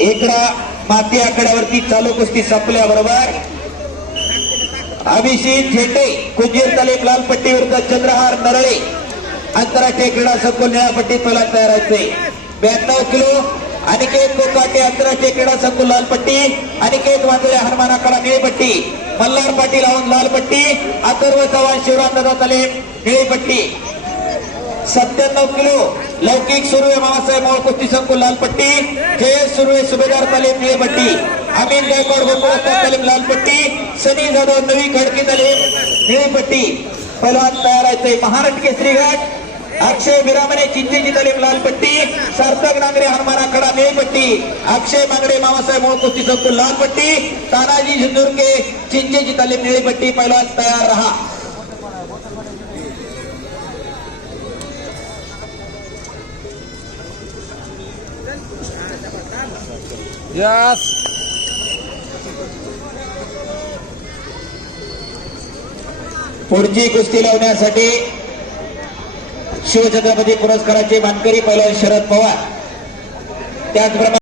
इकडा माती आकड्यावरती चालू कुस्ती संपल्याबरोबर अभिषेक झेटे कुंजीर तालीम लाल पट्टी विरुद्ध चंद्रहार नरळे आंतरराष्ट्रीय क्रीडा संकुल निळापट्टी पहिला तयार होते ब्याण्णव किलो अनिकेत कोकाटे आंतरराष्ट्रीय क्रीडा संकुल लाल पट्टी अनिकेत वांदळे हनुमान आकडा निळपट्टी मल्हार पाटील लावून लाल पट्टी अथर्व चव्हाण शिवराम दादा तालीम निळी पट्टी. सत्त्याण्णव किलो लौकिक सुर्वे मामासाहेब मोळ कुस्ती संकुल लालपट्टी जयेश सुर्वे सुभेदार तालीम निळपट्टी अमीन गायकवाड गोकुळ तालीम लालपट्टी, सनी जाधव नवी खडकी तालीम निळपट्टी पहिलवान तयार आहे महाराष्ट्र केसरी घाट अक्षय बिरामणे चिंचेची तालीम लालपट्टी, सार्थक नांगरे हनुमान आखाडा निळपट्टी अक्षय मांगडे मामासाहेब मोळ कुस्ती संकुल लालपट्टी, तानाजी झिंदुरके चिंचेची तालीम निळपट्टी पहिलवान तयार रहा. Yes. पुढची कुस्ती लावण्यासाठी शिवछत्रपती पुरस्काराचे मानकरी पहिला शरद पवार त्याचप्रमाणे